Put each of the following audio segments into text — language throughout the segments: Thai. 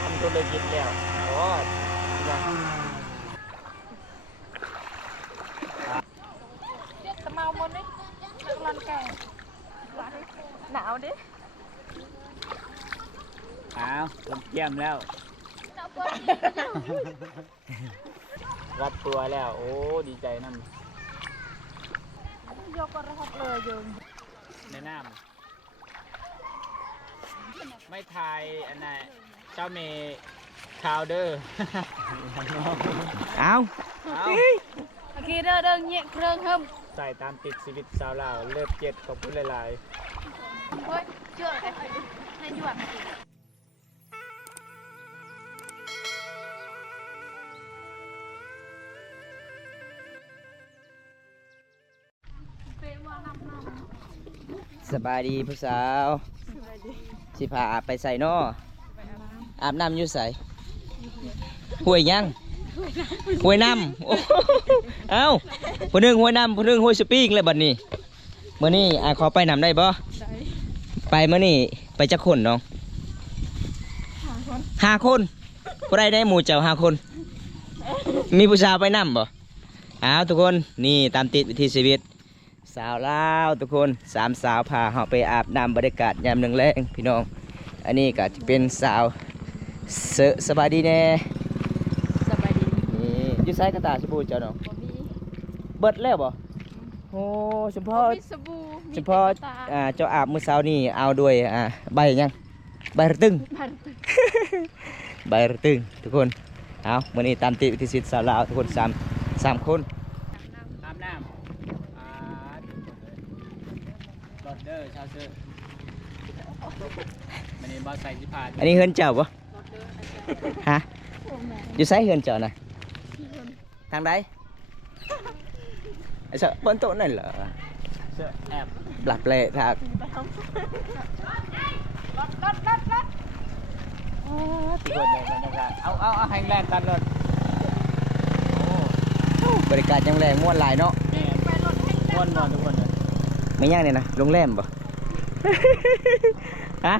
ทำธุรกิจแล้วโอ้ยตะเมาหมดเลยนักรันแก่หนาวดิอ้าวผมเกี่ยมแล้ว รัดตัวแล้ว โอ้ ดีใจนั่นยกกระหอบเลยโยมในน้ำไม่ทายอันไหน เจ้าเมย์คาวเดอร์เอาเอาโอเคเด้อเด้อเงี้ยเครื่องเฮิมใส่ตามติดชีวิตสาวลาวเลิฟเจ็ดขอบคุณหลายเฮ้ยเชื่อไอ้ในหยวดเป็นว่านำนำสบายดีผู้สาว สิพาอาบไปใส่นอ อาบน้ำอยู่ใส่ห้วยยังห้วยน้ำเอ้าผู้หนึงห้วยน้ำผู้หนึงห้วยสปริงเลยบัดนี้มื่อนี้อาขอไปนำได้บ่ไปเมื่อนี้ไปจักคนน้องห้าคนผู้ใดได้หมู่เจ้าห้าคน มีผู้สาวไปนำบ่อ้าวทุกคนนี่ตามติดวิถีชีวิตสาวลาวทุกคนสามสาวพาเราไปอาบน้ำบรรยากาศยามหนึ่งแรงพี่น้อง อันนี้ก็จะเป็นสาว เสอะสบายดีแน่สบายดีนี่อยูไซกระตาชมพูเจ้าน้องบ่มีเบิดแล้วบ่โอ้เฉพาะมีสบู่มีเฉพาะตาอ่าเจ้าอาบมื้อเช้านี่เอาด้วยอ่าใบหยังใบระตึง พันใบระตึงทุกคนเอามื้อนี้ตามติดวิถีชีวิตสาวลาวทุกคนสามสามคนๆตามน้ำอ่าลอดเดอร์ชาวเซอร์มันนี้บอสใส่สิพาอันนี้เฮือนเจ้าบ่ ฮะอยู่ไซเฮือนเจ้านะทางใดไอ้เสอะบนโต๊ะนั่นเหรอเสื้อแอบหลับเลยทักทุกคนในบรรยากาศเอาเอาเอาแฮงแลนด์ตันรถโอ้บริการยังแรงม่วนหลายเนาะแม่ม้วนม้วนทุกคนเลยไม่ย่างเนี่ยนะโรงแรมบ่ฮะ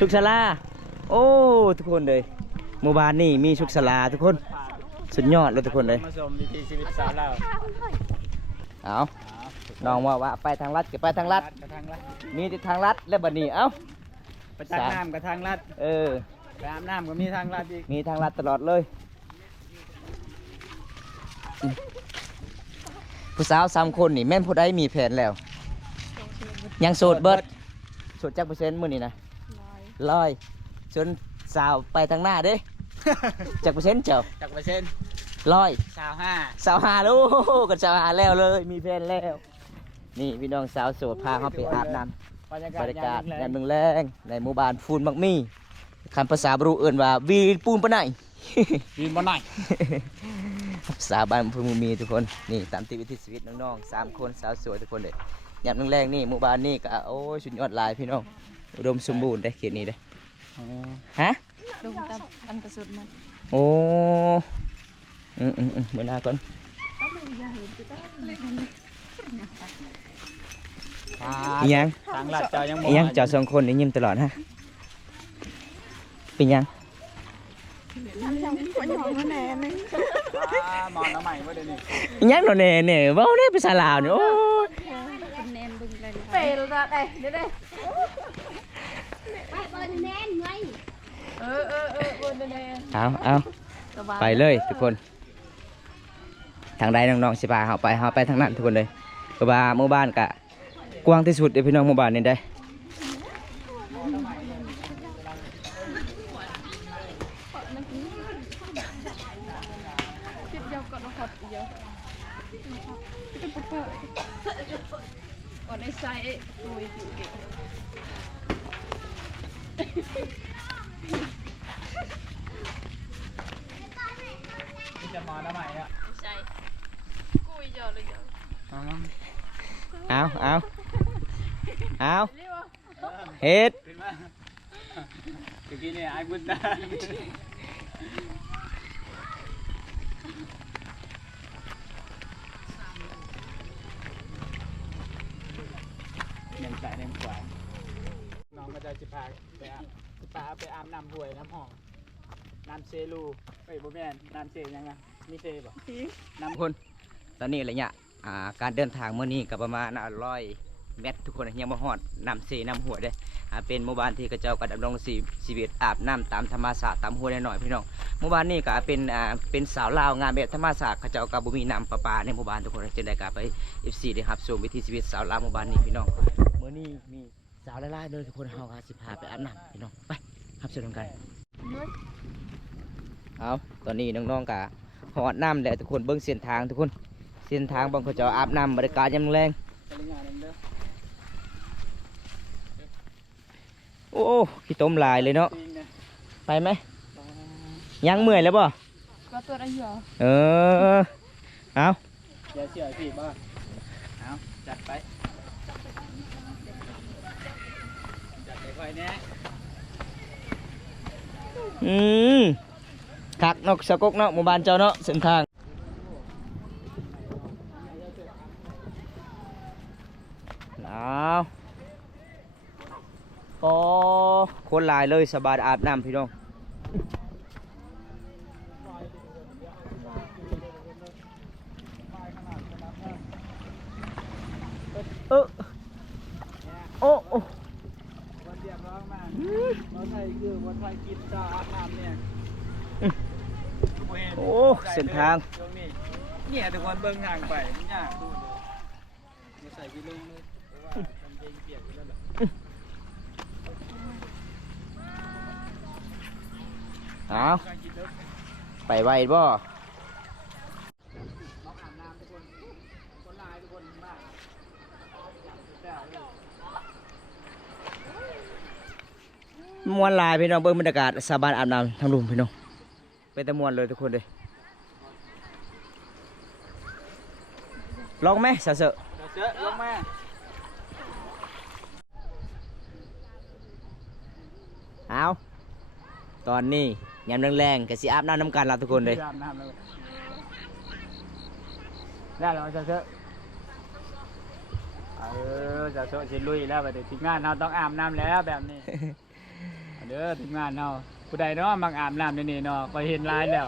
สุขศาลา โอ้ทุกคนเลยหมู่บ้านนี่มีสุขศาลาทุกคน สุดยอดเลยทุกคนเลยมาชมวิถีชีวิตสาวเราเอาน้องว่าว่าไปทางลัดก็ไปทางลัด กระทางลัดมีแต่ทางลัดแล้วบัดนี้เอ้า ไปตักน้ำกระทางลัดเออ ไปอาบน้ำก็มีทางลัดอีกมีทางลัดตลอดเลยอืมผู้สาวสามคนนี่แม่นผู้ใดมีแผนแล้ว ยังโสดเบิดโสดจักเปอร์เซ็นต์มื้อนี้นะร้อย ส่วนสาวไปทางหน้าเด้จักเปอร์เซ็นต์เจ้าจากเปอร์เซ็นต์ร้อยสาวห้าสาวหาลูกกันสาวหาแล้วเลย มีแฟนแล้ว นี่พี่น้องสาวโสดพาเขาไปอาบน้บรรยาำกาศบรรยากาศแรงยามเมืองแรงในหมู่บ้านฟูนมักมีคำภาษาบรูเอิ้นว่าวีปูนปะไหนยืนบนไหนภาษาบ้านพูนมักมีทุกคนนี่ตามติดวิถีชีวิตน้องๆสามคนสาวสวยทุกคนเลยยามเมืองแรงนี่หมู่บ้านนี่ก็โอ้ยสุดยอดหลายพี่น้องอุดมสมบูรณ์ได้เขตนี้ได้ ฮะดูตามอันกระสุนมันโอ้อืมอืมอืมเมื่อหน้าก่อนอีหยังทางลัดเเออเออเออเออเด้เอาเอาไปเลยทุกคน ทางใดน้องๆสิพาเฮาไปเฮาไปทางนั้นทุกคนเลยเพราะว่าหมู่บ้านกะกว้างที่สุดเด้อพี่น้องหมู่บ้านนี่ได้คิดเดียวก็ต้องขอดเดียวก่อนไอ้ไซตุยอยู่เก่งที่ จะมองน้ำใหม่อะใช่กุยเยอะเลยเยอะอ๋อเอาเอาเอาเฮ็ดขึ้นมาเมื่อกี้เนี่ยไอ้บุญตาเนียนสายเนียนขวาน้องก็จะจิพาไปอาบจิพาไปอาบน้ำห้วยน้ำหอง น้ำเซรูเอ้ยบ่แม่นน้ำเซยังไงมีเซบ่ทุกคน ตอนนี้ระยะอ่าการเดินทางเมื่อนี้ก็ประมาณร้อยเมตรทุกคนยังมาฮอดน้ำเสน้ำหัวเด้อ่าเป็นหมู่บ้านที่กระเจ้าก็ดำรงชีชีวิตอาบน้ำตามธรรมชาสติตามหัวหน่อยพี่น้องหมู่บ้านนี้ก็เป็นอ่าเป็นสาวลาวงานแบบธรรมชาสติกระเจ้าก็บ่มีน้ำประปาในหมู่บ้านทุกคนจึงได้กลับไป FC ได้รับชมวิถีชีวิตสาวลาวหมู่บ้านนี้พี่น้องเมื่อนี้มีสาวลายๆเลยทุกคนเฮาก็สิพาไปอาบน้ำพี่น้องไปครับชมกัน เอาตอนนี้น้องๆก็ฮอดน้ำแล้วทุกคนเบิ่งเส้นทางทุกคน เส้นทางบางเขาเจะอาบน้ำบริการยามแรงปริญญาหนึ่งเด้อโอ้ขี้ต้มลายเลยเนาะจริงนะไปไหมยังเมื่อยแล้วบ่ก็ตัวอะไรเหรอเออเอาอย่าเชื่อพี่บ่เอาจัดไปจัดไปค่อยแน่อืม คักนกสะกกเนาะหมู่บ้านเจ้าเนาะเส้นทางเอาโอ้คนลายเลยสบายอาบน้ำพี่น้องเออโอ้โอ้วันเดียบร้องมาวันไทยคือวันไทยกินจ้าอาบน้ำเนี่ยบ่เห็น โอ้ เส้นทางตรงนี้เนี่ยทุกคนเบิ่งห่างไปมันยากดูเลยมาใส่กิโลเลยเพราะว่ากางเกงเปียกอยู่แล้วแหละเอาการกินเลิกไปไวบ่น้องอาบน้ำทุกคนคนลายทุกคนมากแต่เลยมวนหลายพี่น้องเบิ่งบรรยากาศสาบานอาบน้ำทางลุมพี่น้องเป็นตะมวนเลยทุกคนเลย ลองไหมสาวเสอะเดี๋ยวเจอลงมาเอาตอนนี้ยามแรงๆก็สิอาบน้ำน้ำกันเราทุกคนเลยอาบน้ำเลยได้แล้วจะเจอเออจะเจอสิลุยแล้วไปเดี๋ยวทีมงานเราต้องอาบน้ำแล้วแบบนี้เอาเด้อทีมงานเราผู้ใดเนาะมักอาบน้ำเดี๋ยวนี้เนาะคอยเห็นลายแล้ว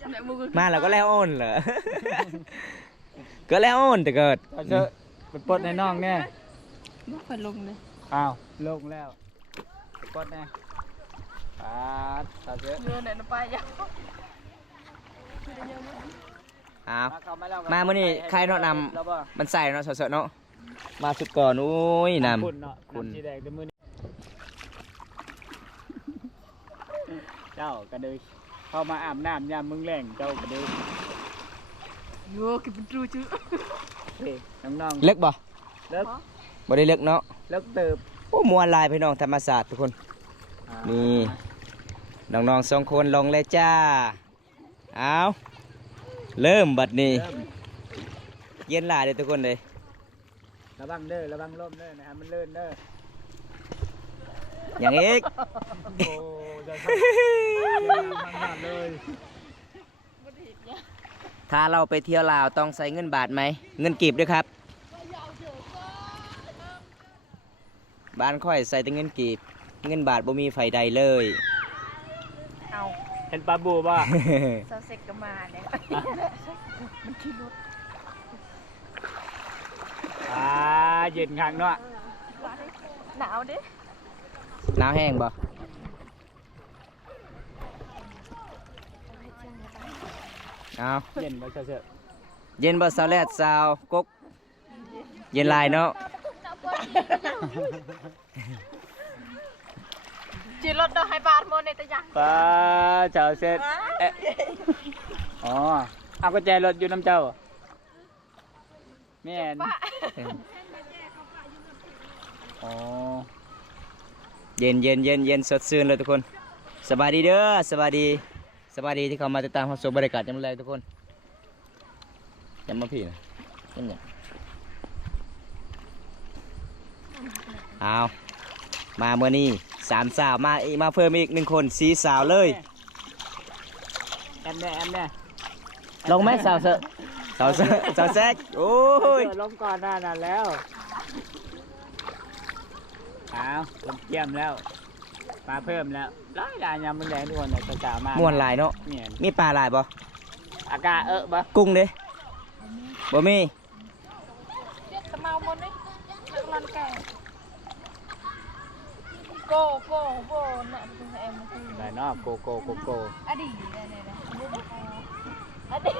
แม่มือมาแล้วก็แล้วโอนเหรอ ก็แล้วโอนแต่เกิดจะเจอไปปลดในน้องแน่ไม่ค่อยลงเลยอ้าวลงแล้วไปปลดแน่ปาดจะเจอเรือไหนนะไปยาวเอามาเข้ามาแล้วมามื้อนี้ใครเนาะนำ แล้วบ่มันใส่เนาะสาวเสอะเนาะ มาสุดก่อนอุ้ยน้คุณเนาะคุณ น้ำสีแดงเดี๋ยวมือนี้เจ้าก็เลย เข้ามาอาบน้ำยามมึงแรงเจ้าก็เลยโยกินเป็นรูจื้อเฮ้ยน้องำเล็กบ่ๆเลิกบ่ได้เล็กเนาะเลิกเติบโอ้มวนหลายพี่น้องธรรมศาสตร์ทุกคน นี่น้องๆสองคนลงเลยจ้า เอาเริ่มบัดนี้เริ่มเย็นหลายเลยทุกคนเลยระวังเด้อระวังลมเด้อนะครับมันเลื่อนเด้ออย่างอีกโอ้ จะทำมันเลยถ้าเราไปเที่ยวลาวต้องใส่เงินบาทไหม เงินกีบด้วยครับ บ้านค่อยใส่แต่เงินกีบ เงินบาทบ่มีไฟใดเลย เอาเห็นปลาบูป่ะซาเซ็กก็มาเนี่ยมันขี้รถอ่าเย็นขังเนาะหนาวดิหนาวแห้งบ่ เอาเย็นมาเฉยเย็นบ่สาวแลดสาวกกเย็นหลายเนาะจีรถเดาให้บาทโมในตะยังๆป้าเจ้าเสร็จเอ๊ะอ๋อเอากุญแจรถอยู่น้ำเจ้าเหรอแม่นอ๋อเย็นเย็นเย็นเย็นสดชื่นเลยทุกคน สบายดีเด้อสบายดี สบายดีที่เข้ามาติดตามความสมบรรยากาศจำแรงทุกคนจำมาพี่นะนี่เนี่ยเอามาเมื่อนี้สามสาวมาอีกมาเพิ่มอีกหนึ่งคนสีสาวเลยแอมแน่แอมแน่ลงไหมสาวเสอะสาวเสอะสาวแซกโอ้ยเปิดลมก่อนหน้านั้นแล้วอ้าวผมเกี่ยมแล้วป ลาเพิ่มแล้วหลายหลายยามมันแรงทุกคนเลยจะจ่ามาม่วนหลายเนาะเนี่ยมีปลาหลายบ่อากาศเออบ่กุ้งเด้บ่มีจะเมาหมดเลยนักรันแก่โกโกโกเนี่ยเป็นเอ็มคือได้เนาะโกโกโกโกอดีตเนี่ยเนี่ยอดีต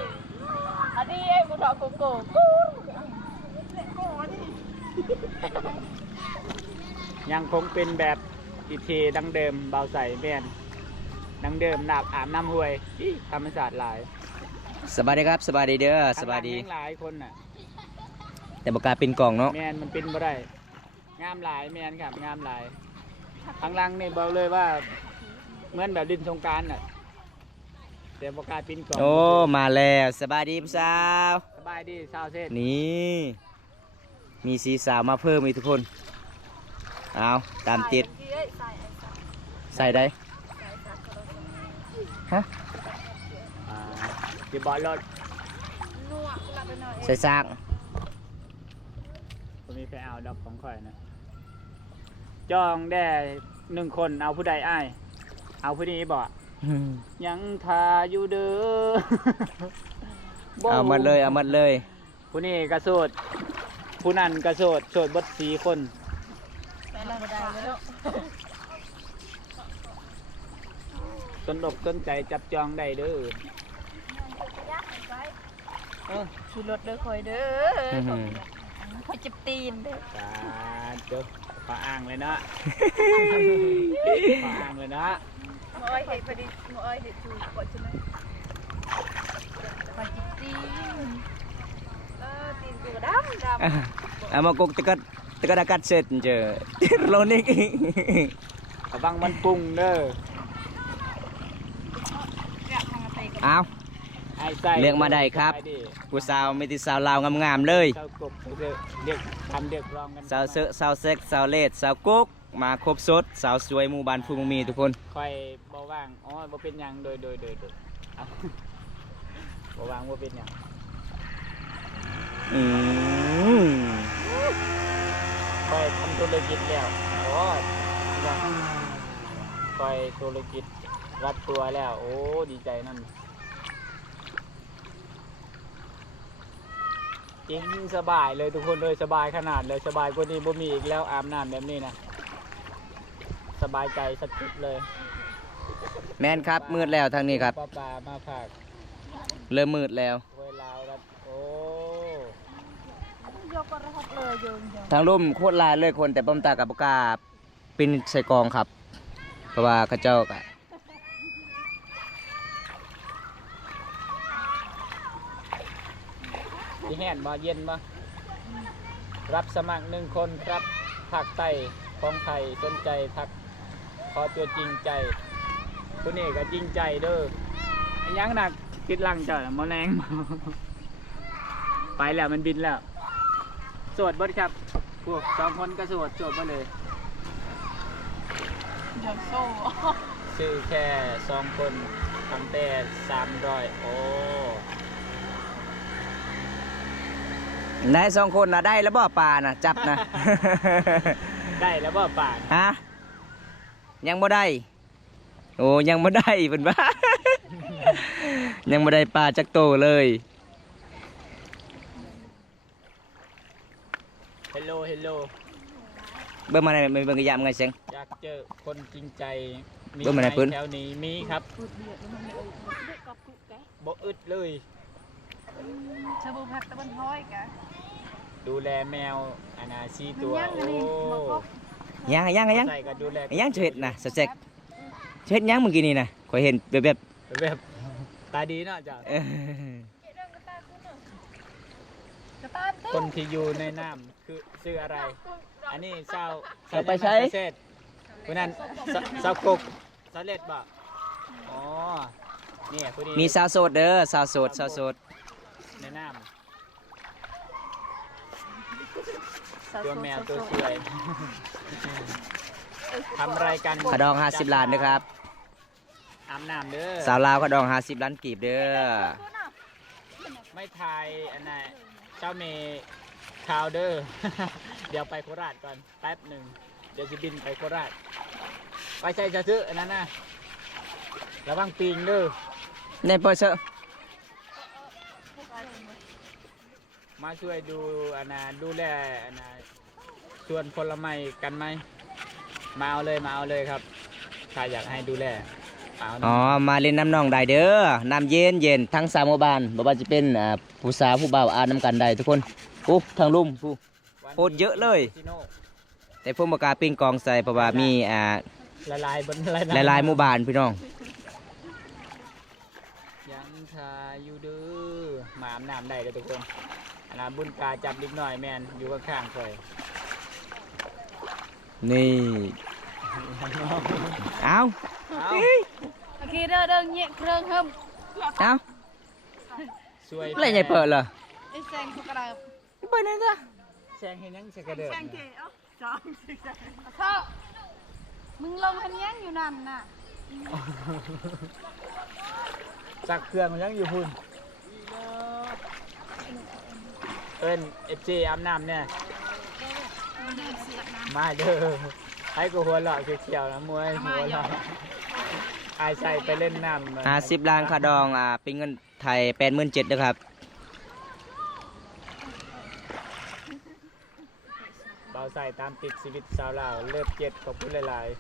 อดีตเอ็มกูถอดโกโก้กูโก้อดีตยังคงเป็นแบบ อีทีดังเดิมเบาใส่แม่นดังเดิมหนักอาบน้ำห้วยอี้ธรรมศาสตร์หลายสบายดีครับสบายดีเด้อสบายดีข้งหลังแม่งหลายคนน่ะ แต่บ่กล้าเป็นกล่องเนาะแมนมันเป็นบ่ได้งามหลายแมนครับงามหลายข้างหลังนี่บอกเลยว่าเหมือนแบบดินสงกรารน่ะแต่บ่กล้าปินก่อนโอ้มาแล้วสบายดีผู้สาว สบายดีชาวเส้นนี่ มีสีสาวมาเพิ่มอีกทุกคน เอาตามติดใส่ไอ้ใส่ใส่ได้ฮะอ่าที่บอลรถนัวกลับไปหน่อยใส่ซากผมมีไปเอาดอกของข่อยนะจองได้หนึ่งคนเอาผู้ใดอ้ายเอาผู้นี้บ่อืมยังทาอยู่เด้อบ่เอามาเลยเอามาเลย ผู้นี้กระโสดผู้นั้นกระโสดโสดเบดสีคน แม่เราได้แล้ว ส นอกสนใจจับจองได้เด้อชูรถเด้อคอยเด้ออื้อหือคอยจิบตีนเด้อสาธุขออ้างเลยเนาะ ขออ้างเลยเนาะหมออ้อยเห็ดพอดีหมออ้อยเห็ดชูกดใช่ไหมคอยจิบตีนเออตีนกูดำดำเอามากกตะกัดตะกัดอากาศเสร็จเจอ โลนิก ระวังมันปรุงเด้อ กะทางกระ เตยกับเอาไอ้ใส่เรียกมาได้ครับปดิผู้สาวมีแต่สาวลาวงามๆเลยเจ้ากบเจ้าเด็กทำเด็กรองกันสาวเซอะสาวเซ็กสาวเลดสาวกุ๊กมาครบสดสาวสวยหมู่บ้านฟูมมีทุกคนคอยบ่ว่างอ๋อบ่เป็นหยังโดยโดยโดยโดยเอาบ่ว่างบ่เป็นหยังอืมคอยทำธุรกิจแล้วโอ้ยยังคอยธุรกิจรัดตัวแล้ว โอ้ดีใจนั่น จริงสบายเลยทุกคนเลยสบายขนาดเลยสบายกว่านี้บ่มีอีกแล้วอาบน้ำแบบนี้นะสบายใจสักจุดเลยแม่นครับมืดแล้วทางนี้ครับป้าปลามาฝากเริ่มมืดแล้ว เวลาครับโอ้ยกกระหกเลยโยนโยนทางร่มโคตรหลายเลยคนแต่ป้อมตากับปากกล้าเป็นใส่กองครับ เพราะว่าเขาเจ้ากะที่แห่นบ่เย็นบ่รับสมัครหนึ่งคนครับภาคใต้ของไทยสนใจทักขอตัวจริงใจคนนี้ก็จริงใจเด้อไอ้ยังหนักคิดลังเจ้าน่ะมอแรงไปแล้วมันบินแล้วโสวดบ่ครับพวกสองคนก็โสวดโสวดบ่เลยโยนโซ่ซื้อแค่สองคนตั้งแต่สามร้อยโอ้ ได้สองคนนะได้แล้วบ่ปลานะจับนะ ได้แล้วบ่ป่านฮะยังบ่ได้ โอ้ยังบ่ได้เป็นบ้ายังบ่ได้ปลาจักโตเลยเฮลโลเฮลโลเบิ่งมาในไม่เบิ่งกระยามไงเสียง อยากเจอคนจริงใจมีเบิ่งมาไหนไหมปืน แถวนี้มีครับพูดเบียดมันเลยเด็กกับกุ๊กแกบ่อึดเลย ชาบูผักตะบันท้อยแกดูแลแมวอนาซีตัวมันยังอันนี้โอ้หมอก็ยังยังยังใส่ก็ดูแลยังเฉดนะสเต็กเฉดยังเมื่อกี้นี่นะข่อยเห็นแบบแบบแบบตาดีเนาะจ้ะเออกระตาเต้คนที่อยู่ในน้ำคือชื่ออะไร อันนี้ชาวเอาไปใช้เศษคนนั้นสสาวกกสาวเล็ดบ่อ๋อเนี่ยคนนี้มีสาวโสดเด้อสาวโสดสาวโสด ในน้ำตัวแมวตัวสวยทำอะไรกันขะดอง50ล้านเด้อครับอาบน้ำเด้อสาวลาวขะดอง50ล้านกีบเด้อไม่ทายอันไหนเจ้าเมย์คาวเดอร์เดี๋ยวไปโคราชก่อนแป๊บหนึ่งเดี๋ยวจะบินไปโคราชไปใช้จะซื้ออันนั้นนะระวังปีงเด้อในเปิดเซอร์ มาช่วยดูอันนะดูแลอันนะส่วนผลไม้กันไหมมาเอาเลยมาเอาเลยครับถ้าอยากให้ดูแลเอานะอ๋อมาเล่นน้ำน้องได้เด้อน้ำเย็นเย็นทั้งสามหมู่บ้านบ่ว่าจะเป็นอ่าผู้สาวผู้บ่าวอาบน้ำกันได้ทุกคนปุ๊บทางลุ่มผู้วันโคตรเยอะเลย ซิโน่แต่ผมบ่กล้าปิ้งกองใส่เพราะว่ามีอ่าละลายบนละหลายๆหมู่บ้านพี่น้อง ยังทาอยู่เด้อมาอาบน้ำได้เลยทุกคน อันนะบุญกาจับนิดหน่อยแมนอยู่ข้างๆคอยนี่ เอาเอาโอเคเด้อเด้อเงี้ยเครื่องเพิ่มเอาสวยเมื่อไหรจะเปิดเหรอไอ้แซงทุกกระดาษเปิดนั่นจ้ะแซงเห็นยังสกระเดิดนะเข้ามึงลงทันยังอยู่นั่นน่ะสักเครื่องมันยังอยู่พุ่น เอิ้นเอฟซีอาบน้ำเนี่ยมาเด้อให้กูหัวเราะเขียวๆนะมวยหัวเราะอายใส่ไปเล่นน้ำห้าสิบล้านค่าดองอ่าเป็นเงินไทยแปดหมื่นเจ็ดนะครับเบาใส่ตามติดชีวิตสาวลาวเลิศเจ็ดขอบคุณหลายๆ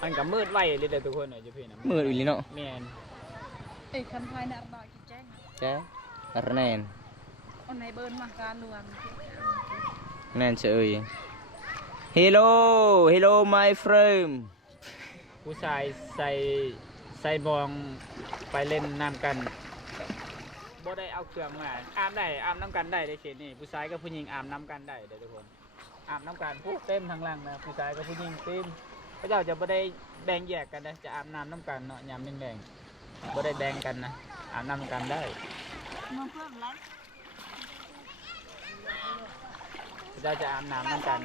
มันกับมืดไว้เลยเด้อทุกคนหน่อยจะพี่นะมืดอีหลีเนาะแมน ไอ้คันไทยน่ะบ่อยแจ้งแจ๊ระแนนเอาไหนเบิร์นมาการรวมแนนเฉย Hello Hello my friend ผู้ชายใส่ใส่บองไปเล่นน้ำกันบ่ได้เอาเครื่องมาอาบได้อาบน้ำกันได้ในเขตนี้ผู้ชายกับผู้หญิงอาบน้ำกันได้เด้อทุกคนอาบน้ำกันผู้เต็มทางล่างนะผู้ชายกับผู้หญิงเต็มพระเจ้าจะบ่ได้แบ่งแยกกันนะจะอาบน้ำน้ำกันเนาะยามแดงๆ บ่ได้แบ่งกันนะอาบน้ำกันได้มันเพิ่มไรพระเจ้าจะอาบน้ำน้ำกัน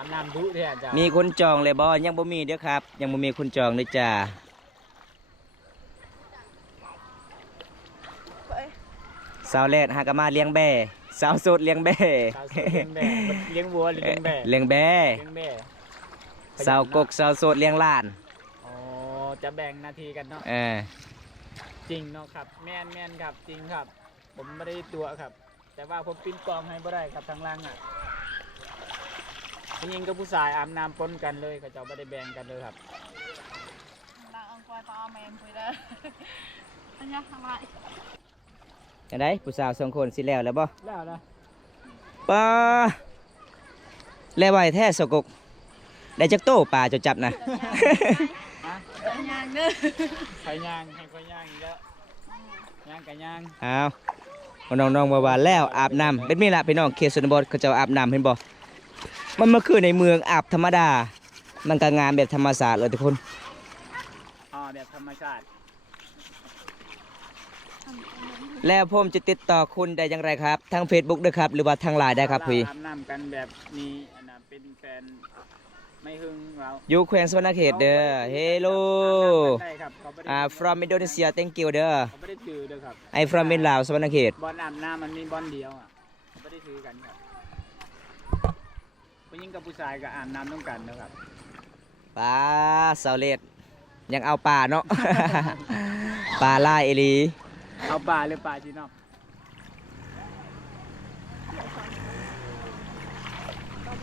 อย่านำเว้ยเชื่อไอ้ในหยวกไหนยัวไหนยัวเหรอดูดูไปเหรอมอยถักจุ่มไปเด้อบ่ดงปะดงเงินตัวมันเจอจวมเปิดแต่ไหนปะโอ้อาบน้ำดุแท้จ้ะมีคนจองเลยบอยังบ่มีเด้อครับ ยังบ่มีคนจองเลยจ้าสาวแรดหากะมาเลี้ยงแบ่สาวโสดเลี้ยงแบ่สาวโสดเลี้ยงแบ่เลี้ยงวัวหรือเลี้ยงแบ่เลี้ยงแบ่เลี้ยงแบ่สาวกกสาวโสดเลี้ยงหล้านอ๋อจะแบ่งหนาทีกันเนาะเออจริงเนาะครับ แม่นแม่นครับจริงครับ ผมไม่ได้ตัวครับ แต่ว่าผมปิ้นกองให้บ่ได้ครับทางล่างอะ ผู้หญิงกับผู้ชายอาบน้ำปนกันเลยเขาเจ้าไม่ได้แบ่งกันเลยครับดังอังกวาตอแมมไปเด้ออันนี้ทำไรจังไดผู้สาวสองคนสิแล้วแล้วบ่แล้วนะปลาแล้วไว้แท้สกกได้จักโตปลาจะจับนะฮะยางเด้อไฟย่างให้ไฟย่างอีกแล้วย่างกับย่างอ้าวน้องน้องๆว่าๆแล้วอาบน้ำเป็นมีละพี่น้องเคสชนบทเขาเจะอาบน้ำเห็นบ่ มันมาคือในเมืองอาบธรรมดา มันก็งามแบบธรรมศาสตร์เลยทุกคน อ๋อแบบธรรมชาติ แล้วผมจะติดต่อคุณได้อย่างไรครับ ทาง Facebook ด้วยครับ หรือว่าทางไลน์ได้ครับพี่ อาบน้ำกันแบบมีอันนั้นเป็นแฟนไม่หึงเราอยู่แขวงสวรรณเขตเด้อ Hello ได้ครับเขาไม่ได้อ่า from Indonesia thank you เด้อ เขาไม่ได้ถือเด้อครับ I from เมนลาวสวรรณเขต บอลอาบน้ำมันมีบอลเดียวอะเขาไม่ได้ถือกันครับ ผู้หญิงกับผู้ชายก็อาบน้ำต้องกันนะครับปลาเสาเลดยังเอาปลาเนาะ ปลาล่าเอหลี เอาปลาหรือปลาจีนอก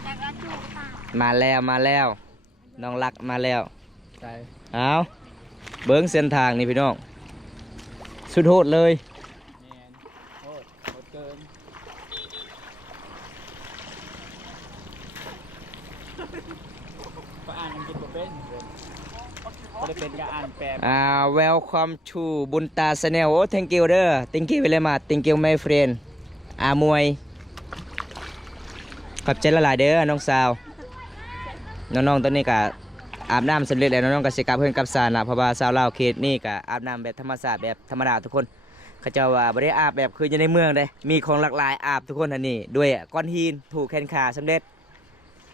จากอาจูตามาแล้วมาแล้ว น้องรักมาแล้วใช่เอาเบิ้งเส้นทางนี่พี่น้อง สุดโหดเลย แมนโคตรโคตรเกินก็อ่านอังกฤษ บ่ได้เป็นก็อ่านแปลอ่า welcome to บุญตา channel โอ้ thank you เด้อ thank you very much thank you my friend อามวย ขอบใจละหลายเด้อน้องสาว น้องๆตอนนี้ก็อาบน้ำสำเร็จแล้วน้องๆก็สิกลับเพื่อนกลับสารนะเพราะว่าสาวลาวเขตนี่ก็อาบน้ำแบบธรรมศาสตร์แบบธรรมดาทุกคนเขาจ้าว่าบ่ได้อาบแบบคืออยู่ในเมืองเด้มีของหลากหลายอาบทุกคนอันนี้ ด้วยก้อนหินถูกแขนขาสำเร็จ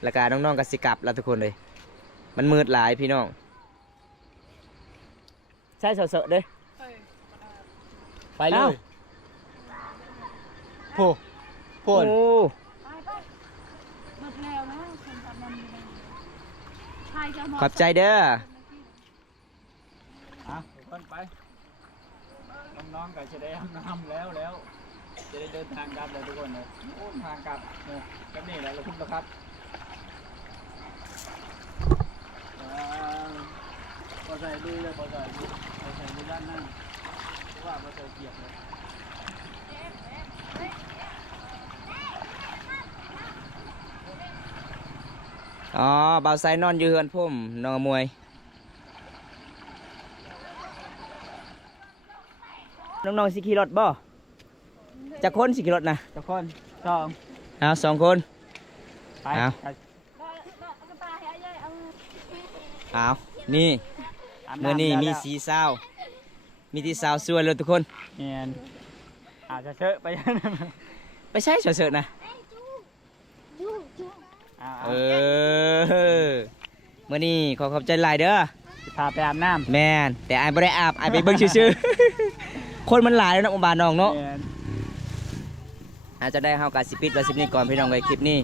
แล้วก็น้องๆก็สิกลับแล้วทุกคนเลย มันมืดหลายพี่น้อง ใช่เสอะๆเด้ไปเลยโพูพูโอ้นไปไปหมดแล้วนะคนทำมันมีใครจะมาขอบใจเด้ออะทุกคนไปน้องๆก็จะได้ทำน้ำแล้วแล้ว จะได้เดินทางกลับเลยทุกคนเลยโอ้ทางกลับเนี่ยก็นี่แหละเราคุณประครับอ่า พอใส่ดูเลยพอใส่ดูพอใส่ดูด้านหน้าเพราะว่าพอใส่เปียกเลยอ๋อบ่าวไซนอนอยู่เฮือนพุ่มนองมวยน้องๆสิขี่รถบ่จะคนสิขี่รถนะทุกคนสองเอาสองคน ไปเอา ไป เอานี่าบเมื่อนี้มีแล้วสีเศร้ามีที่สาวสวยเลยทุกคนเนียนอาจจะเชอะไปไปใช้เฉยๆนะจูจูเอาเอเอาอเมื่อนี้ขอขอบใจหลายเด้อพาไปอาบน้ำแม่นแต่อายบ่ได้อาบอายไปเบิ่งซื่อๆ คนมันหลายแล้วเนาะอุบานน้องเนาะเนียนอาจจะได้เฮากาสิปิดไว้สิบนี้ก่อนพี่น้องไว้คลิปนี้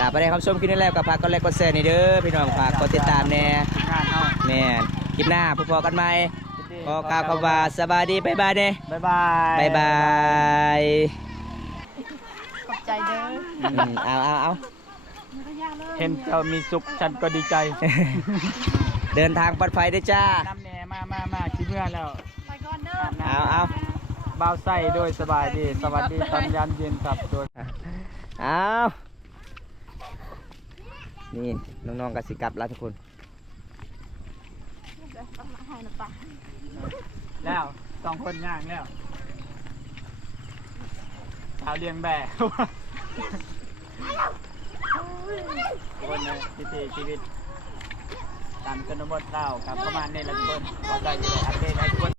ตามไปได้คำชมคลิปนี้แล้วก็ฝากกดไลค์กดแชร์นี่เด้อพี่น้องฝากกดติดตามแน่งานเอาแม่นคลิปหน้าพบกันใหม่ขอกล่าวคำว่าสบายดีบ๊ายบายเด้บ๊ายบายบ๊ายบายขอบใจเด้ออืมเอาเอาเอาไม่ต้องยากเลยเห็นเจ้ามีสุขฉันก็ดีใจ เดินทางปลอดภัยเด้อจ้าน้ำแหน่มามามาคิดเมื่อแล้วไปก่อนเด้อเอาเอาเบาไส้โดยสบายดี สวัสดีตอนยามเย็นครับโดยเอา นี่น้องๆกสิกลับแล้วทุกคนแล้วสองคนย่างแล้วสาวเลี้ยงแบะคนในวิถีชีวิตตามชนบทเราครับประมาณนี้แหละทุกคนขอใจอยู่ในอัปเดตให้ทุกคน